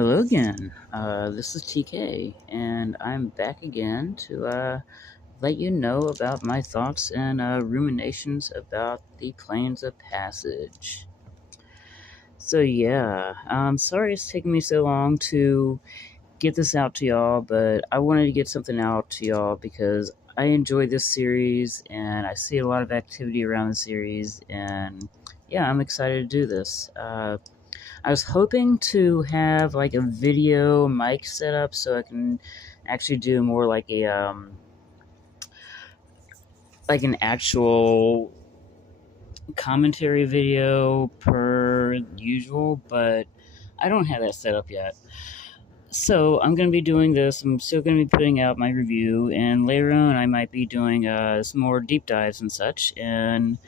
Hello again. This is TK, and I'm back again to let you know about my thoughts and ruminations about the Plains of Passage. So yeah, I'm sorry it's taking me so long to get this out to y'all, but I wanted to get something out to y'all because I enjoy this series and I see a lot of activity around the series, and yeah, I'm excited to do this. I was hoping to have like a video mic set up so I can actually do more like an actual commentary video per usual, but I don't have that set up yet. So I'm going to be doing this. I'm still going to be putting out my review, and later on I might be doing some more deep dives and such, and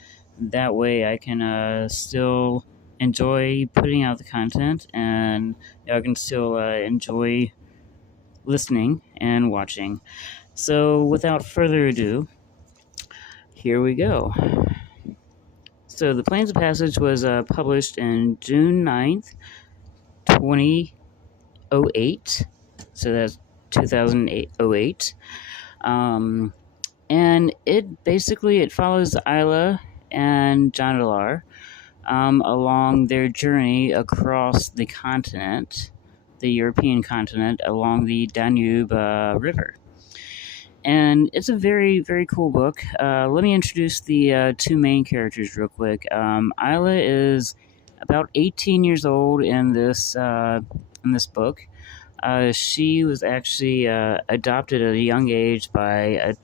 that way I can still enjoy putting out the content, and I can still enjoy listening and watching. So without further ado, here we go. So The Plains of Passage was published in June 9th, 2008. So that's 2008. And it follows Isla and Jondalar along their journey across the continent, the European continent, along the Danube River. And it's a very, very cool book. Let me introduce the two main characters real quick. Isla is about 18 years old in this book. She was actually adopted at a young age by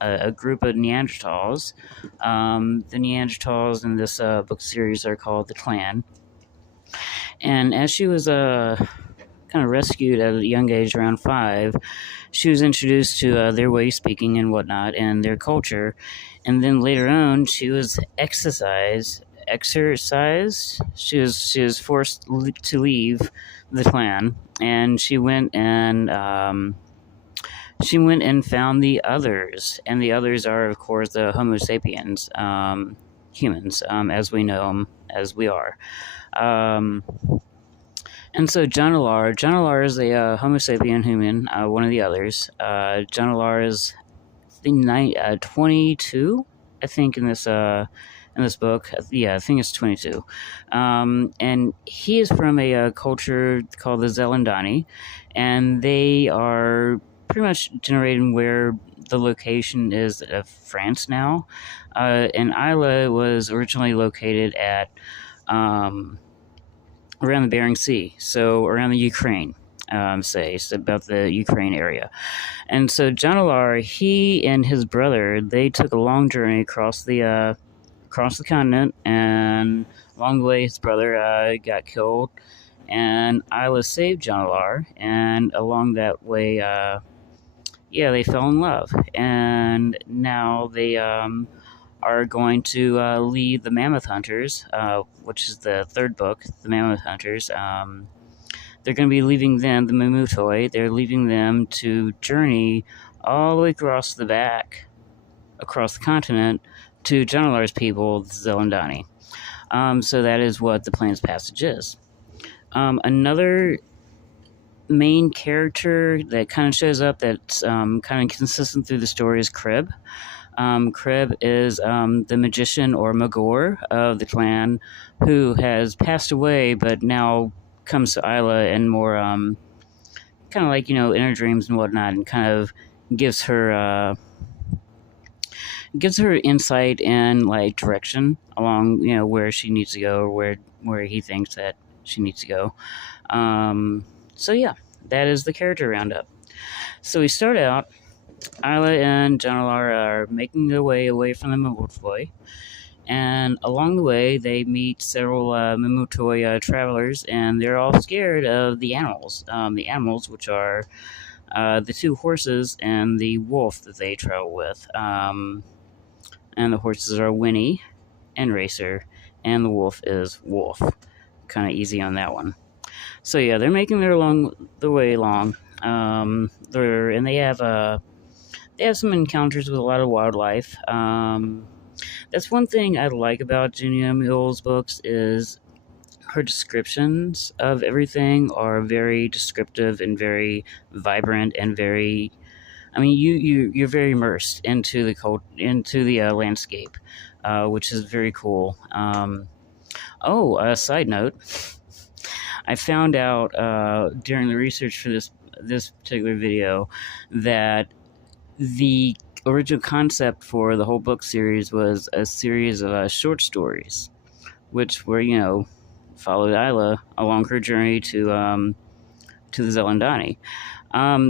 a group of Neanderthals. The Neanderthals in this book series are called the Clan. And as she was kind of rescued at a young age, around 5, she was introduced to their way of speaking and whatnot, and their culture. And then later on, she was exercised. She was forced to leave the clan, and she went and found the others, and the others are, of course, the Homo sapiens, humans, as we know them, as we are. And so Jondalar is a Homo sapien human, one of the others. Jondalar is 22, I think, in this book. Yeah, I think it's 22. And he is from a culture called the Zelandani, and they are pretty much generating where the location is of France now. And Isla was originally located at around the Bering Sea, so around the Ukraine, so about the Ukraine area. And so Jondalar, he and his brother, they took a long journey across the continent, and along the way his brother got killed, and Isla saved Jondalar, and along that way, they fell in love, and now they are going to lead the Mammoth Hunters, which is the third book, the Mammoth Hunters. They're going to be leaving them, the Mamutoi, they're leaving them to journey all the way across the continent, to Jondalar's people, the Zelandani. So that is what the Plains Passage is. Another main character that kind of shows up that's kind of consistent through the story is Crib. Crib is the magician or Magor of the clan, who has passed away but now comes to Isla and more kind of like, inner dreams and whatnot, and kind of gives her insight and like direction along where she needs to go, or where he thinks that she needs to go. So yeah, that is the character roundup. So we start out, Isla and Jondalar are making their way away from the Mamutoi, and along the way they meet several Mamutoi travelers, and they're all scared of the animals. The animals, which are the 2 horses and the wolf that they travel with. And the horses are Winnie and Racer, and the wolf is Wolf. Kind of easy on that one. So yeah, they're making their way along. They have some encounters with a lot of wildlife. That's one thing I like about Ginny Auel's books, is her descriptions of everything are very descriptive and very vibrant and very. I mean, you're very immersed into the landscape, which is very cool. A side note: I found out during the research for this particular video that the original concept for the whole book series was a series of short stories, which were followed Isla along her journey to the Zelandani.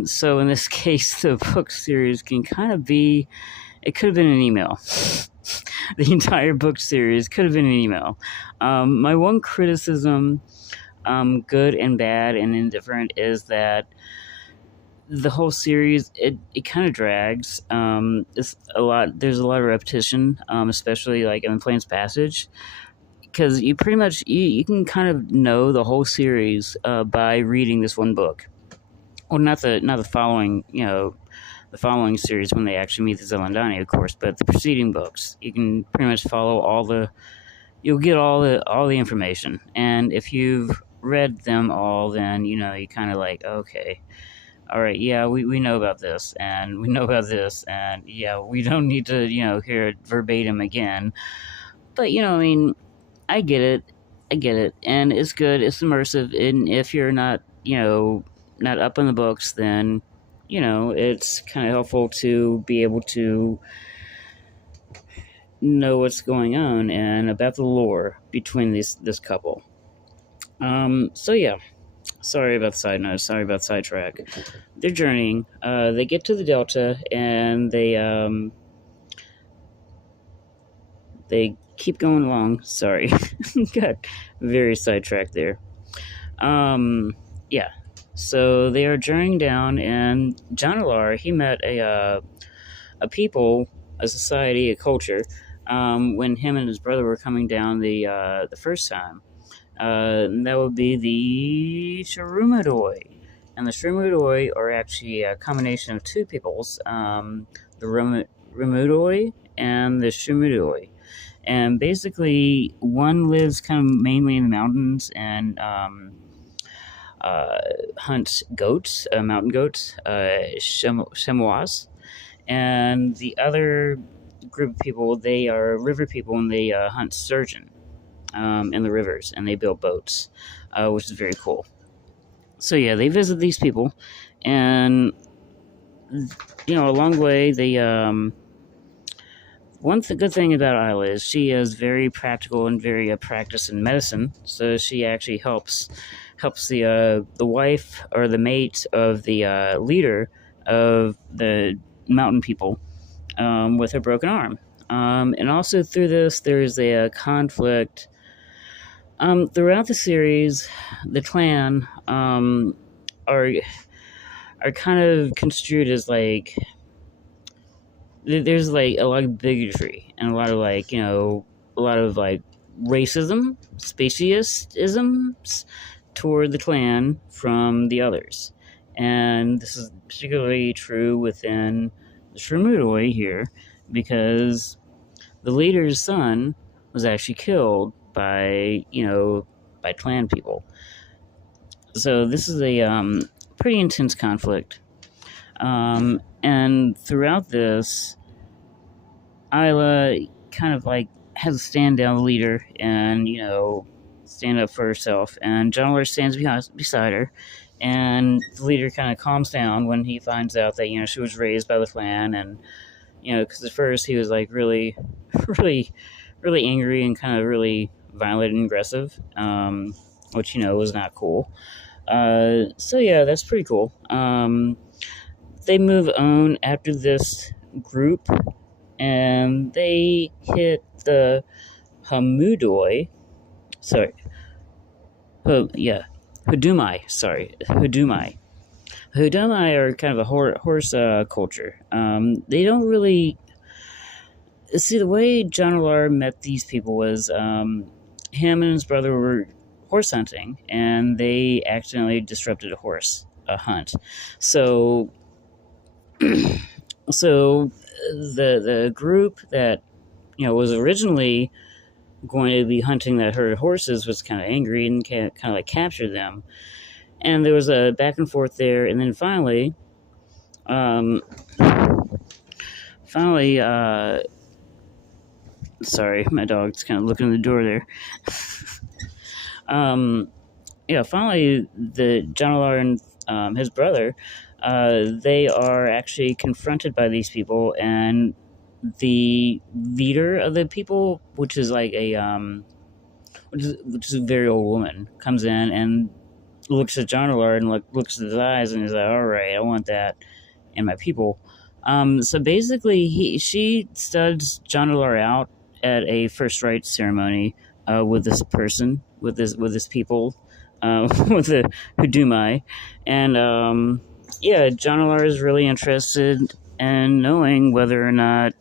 So in this case, the book series can kind of be. It could have been an email. The entire book series could have been an email. My one criticism, good and bad and indifferent, is that the whole series it kind of drags. It's a lot. There's a lot of repetition, especially like in the Plains Passage, because you pretty much you can kind of know the whole series by reading this one book. Well, not the following the following series when they actually meet the Zelandani, of course, but the preceding books. You can pretty much follow you'll get all the information, and if you've read them all, then you kind of like, okay, all right, yeah, we know about this, and we know about this, and yeah, we don't need to hear it verbatim again. But I mean, I get it, and it's good, it's immersive, and if you're not not up in the books, then it's kind of helpful to be able to know what's going on and about the lore between this couple. So yeah, sorry about the side note, sorry about the sidetrack. They're journeying. They get to the Delta, and they keep going along. Sorry, got very sidetracked there. Yeah. So they are journeying down, and John Alar, he met a people, a society, a culture, when him and his brother were coming down the first time. That would be the Sharumadoi. And the Sharumadoi are actually a combination of two peoples, the Ramudoi and the Shumudoi. And basically, one lives kind of mainly in the mountains and hunts goats, mountain goats, chamois. And the other group of people, they are river people, and they hunt sturgeon in the rivers, and they build boats, which is very cool. So yeah, they visit these people, and along the way, they good thing about Isla is she is very practical and very practiced in medicine. So she actually helps the wife or the mate of the leader of the mountain people with her broken arm. And also through this, there's a conflict. Throughout the series, the clan are kind of construed as like there's like a lot of bigotry and a lot of racism, speciesisms toward the clan from the others, and this is particularly true within the Shrimudoi here, because the leader's son was actually killed by clan people. So this is a pretty intense conflict, and throughout this, Isla kind of like has a stand down leader and stand up for herself, and John Lawler stands beside her, and the leader kind of calms down when he finds out that she was raised by the clan, and because at first he was like really really angry and kind of really violent and aggressive, which was not cool. So yeah, that's pretty cool. They move on after this group, and they hit the Hamudoi. Sorry. Hudumai. Sorry. Hudumai. Hudumai are kind of a horse culture. They don't really... See, the way John Alar met these people was him and his brother were horse hunting, and they accidentally disrupted a hunt. So... So the group that was originally going to be hunting that herd of horses was kind of angry and kind of like captured them. And there was a back and forth there, and then um, finally, sorry, my dog's kind of looking at the door there. um, yeah, finally, the John and his brother, they are actually confronted by these people, and the leader of the people, which is a very old woman, comes in and looks at John and looks at his eyes and is like, "All right, I want that in my people." So basically, she studs John out at a first rites ceremony with this person, with this people, with the Hudumai, and yeah, John is really interested in knowing whether or not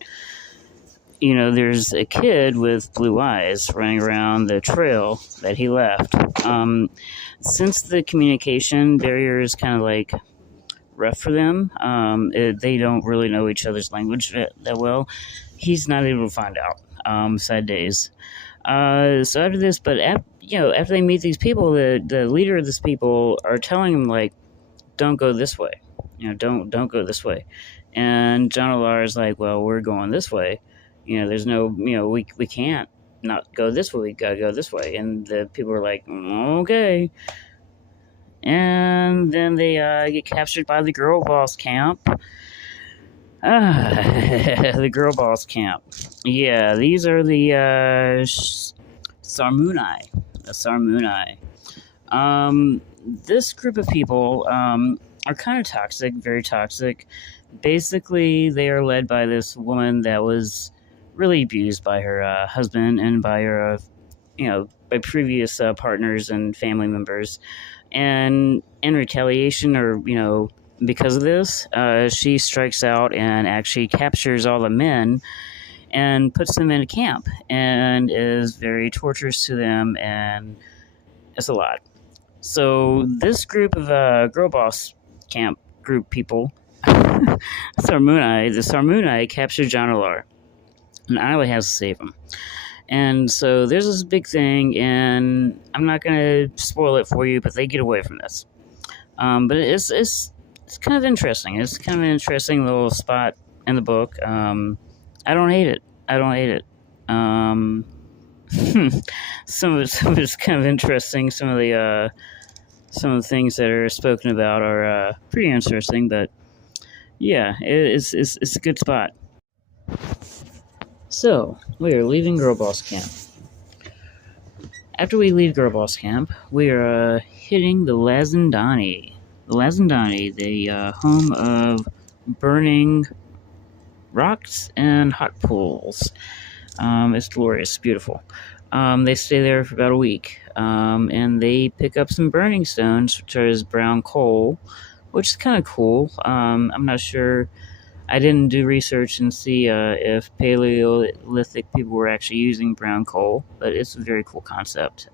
there's a kid with blue eyes running around the trail that he left. Since the communication barrier is kind of like rough for them, they don't really know each other's language that well. He's not able to find out. Sad days. So after this, but after they meet these people, the leader of these people are telling him like, "Don't go this way. Don't go this way." And John Alar is like, "Well, we're going this way. There's no, we can't not go this way. We gotta go this way." And the people are like, "Okay." And then they get captured by the girl boss camp. The girl boss camp. Yeah, these are the Sarmunai. The Sarmunai. This group of people are kind of toxic, very toxic. Basically, they are led by this woman that was really abused by her husband and by her, by previous partners and family members. And in retaliation, or because of this, she strikes out and actually captures all the men and puts them in a camp and is very torturous to them, and it's a lot. So this group of girl boss camp group people, the Sarmunai capture John Alar, and Isla has to save him. And so there's this big thing, and I'm not going to spoil it for you, but they get away from this. But it's kind of interesting. It's kind of an interesting little spot in the book. I don't hate it. Some of it's kind of interesting. Some of the things that are spoken about are pretty interesting. But yeah, it's a good spot. So, we are leaving Girl Boss Camp. After we leave Girl Boss Camp, we are hitting the Lazandani. The Lazandani, the home of burning rocks and hot pools. It's glorious, beautiful. They stay there for about a week, and they pick up some burning stones, which is brown coal, which is kind of cool. I'm not sure. I didn't do research and see if Paleolithic people were actually using brown coal, but it's a very cool concept.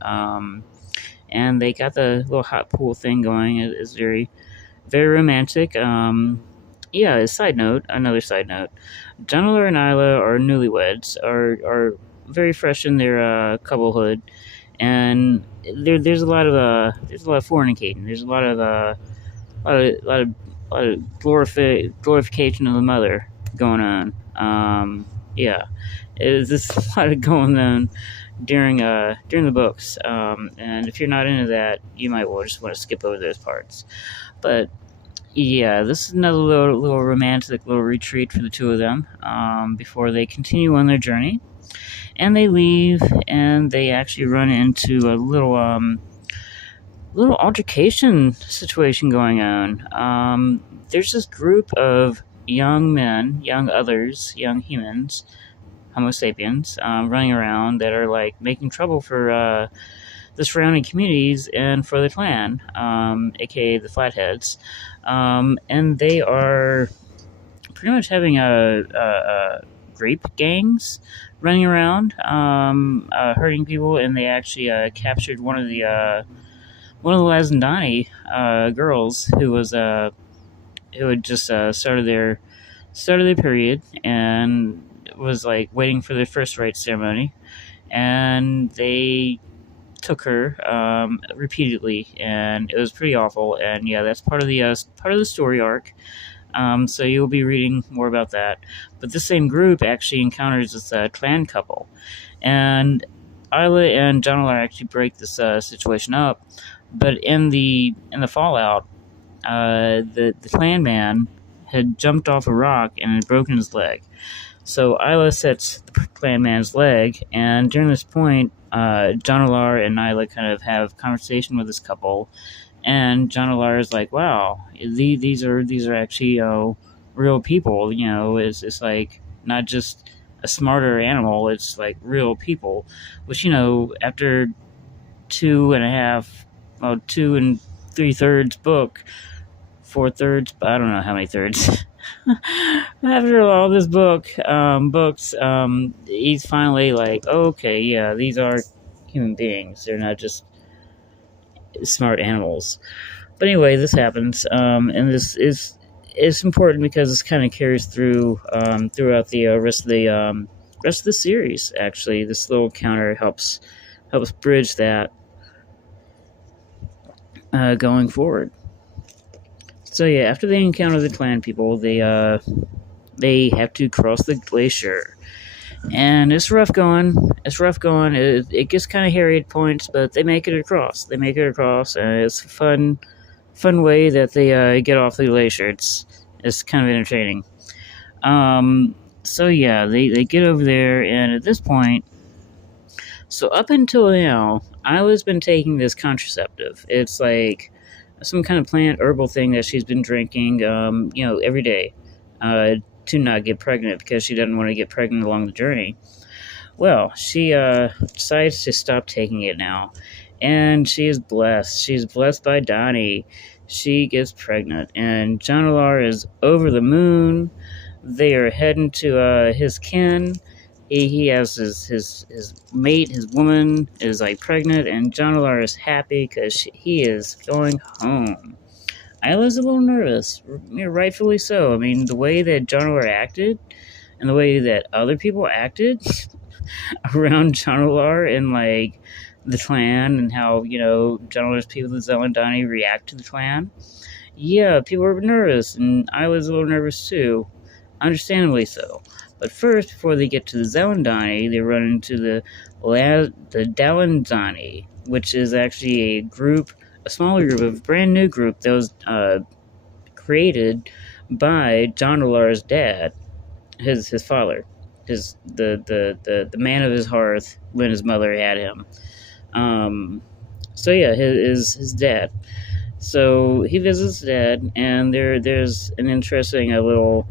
And they got the little hot pool thing going. It's very, very romantic. Yeah, another side note. Dunler and Isla are newlyweds, are very fresh in their couplehood, and there's a lot of fornicating. There's a lot of glorification of the mother going on. Yeah, there's just a lot of going on during the books. And if you're not into that, you might just want to skip over those parts. But yeah, this is another little romantic little retreat for the two of them before they continue on their journey. And they leave, and they actually run into a little altercation situation going on. There's this group of young men, young humans, Homo sapiens, running around that are like making trouble for the surrounding communities and for the clan, aka the Flatheads, and they are pretty much having a grape gangs running around, hurting people, and they actually captured one of the Lazandani girls who had just started their period and was like waiting for their first rites ceremony, and they took her repeatedly, and it was pretty awful. And yeah, that's part of the story arc. So you'll be reading more about that. But this same group actually encounters this clan couple, and Isla and Jonalar actually break this situation up. But in the fallout, the clan man had jumped off a rock and had broken his leg. So Isla sets the clan man's leg, and during this point, Jonalar and Isla kind of have conversation with this couple, and Jonalar is like, "Wow, these are actually real people. It's like not just a smarter animal; it's like real people." Which after 2.5, well, 2 3/3 book, 4/3, I don't know how many thirds. After all this books, he's finally like, okay, yeah, these are human beings. They're not just smart animals. But anyway, this happens, and this is it's important because this kind of carries through throughout the rest of the series. Actually, this little counter helps bridge that going forward. So yeah, after they encounter the clan people, they have to cross the glacier, and it's rough going. It's rough going. It gets kind of hairy at points, but they make it across. And it's a fun way that they get off the glacier. It's kind of entertaining. So yeah, they get over there, and at this point, so up until now, Isla's been taking this contraceptive. It's like some kind of plant herbal thing that she's been drinking, every day, to not get pregnant because she doesn't want to get pregnant along the journey. Well, she decides to stop taking it now, and she is blessed. She's blessed by Donnie. She gets pregnant, and Jonalar is over the moon. They are heading to his kin. He has his mate, his woman is like pregnant, and Jonalar is happy because he is going home. Isla's a little nervous, rightfully so. I mean, the way that Jonalar acted, and the way that other people acted around Jonalar and like the clan, and how Jonalar's people, the Zelandani, react to the clan. Yeah, people are nervous, and Isla's a little nervous too, understandably so. But first, before they get to the Zelandani, they run into the Dalandani, which is actually a smaller group, a brand new group that was created by Jonalar's dad, his father, the man of his hearth when his mother had him. So yeah, his dad. So he visits his dad, and there's an interesting little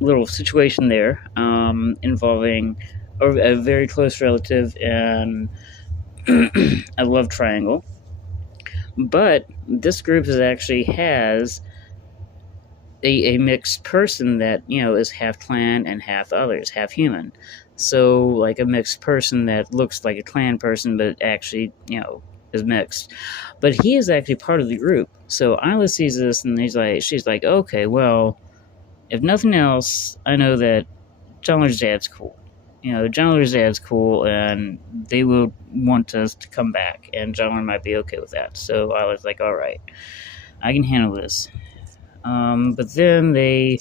little situation there, involving a very close relative and a love triangle. But this group has a mixed person that is half clan and half others, half human. So like a mixed person that looks like a clan person, but actually is mixed. But he is actually part of the group. So Isla sees this, and she's like, okay, well, if nothing else, I know that Jonalar's dad's cool. Jonalar's dad's cool, and they will want us to come back, and Jonalar might be okay with that. So I was like, all right, I can handle this. But then they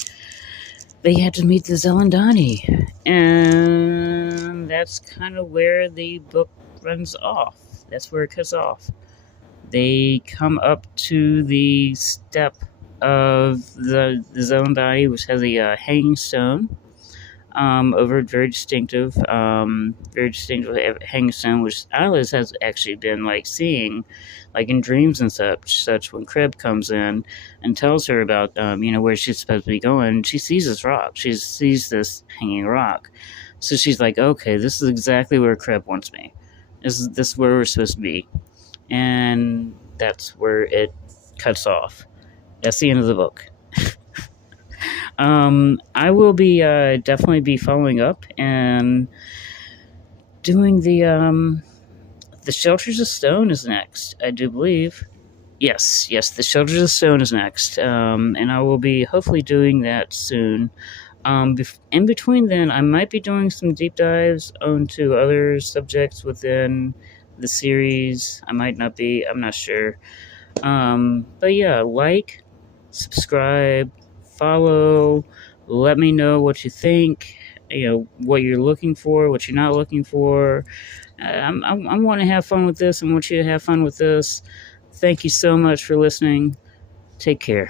had to meet the Zelandani, and that's kind of where the book runs off. That's where it cuts off. They come up to the step of the Zelandani, which has a hanging stone over it, very distinctive hanging stone, which Alice has actually been like seeing, like in dreams and such. When Kreb comes in and tells her about where she's supposed to be going, she sees this rock. She sees this hanging rock, so she's like, okay, this is exactly where Kreb wants me. This is where we're supposed to be, and that's where it cuts off. That's the end of the book. I will be definitely be following up and doing the Shelters of Stone is next, I do believe. Yes, the Shelters of Stone is next, and I will be hopefully doing that soon. In between then, I might be doing some deep dives onto other subjects within the series. I might not be, I'm not sure. But yeah, like, subscribe, follow, let me know what you think, what you're looking for, what you're not looking for. I want to have fun with this. I want you to have fun with this. Thank you so much for listening. Take care.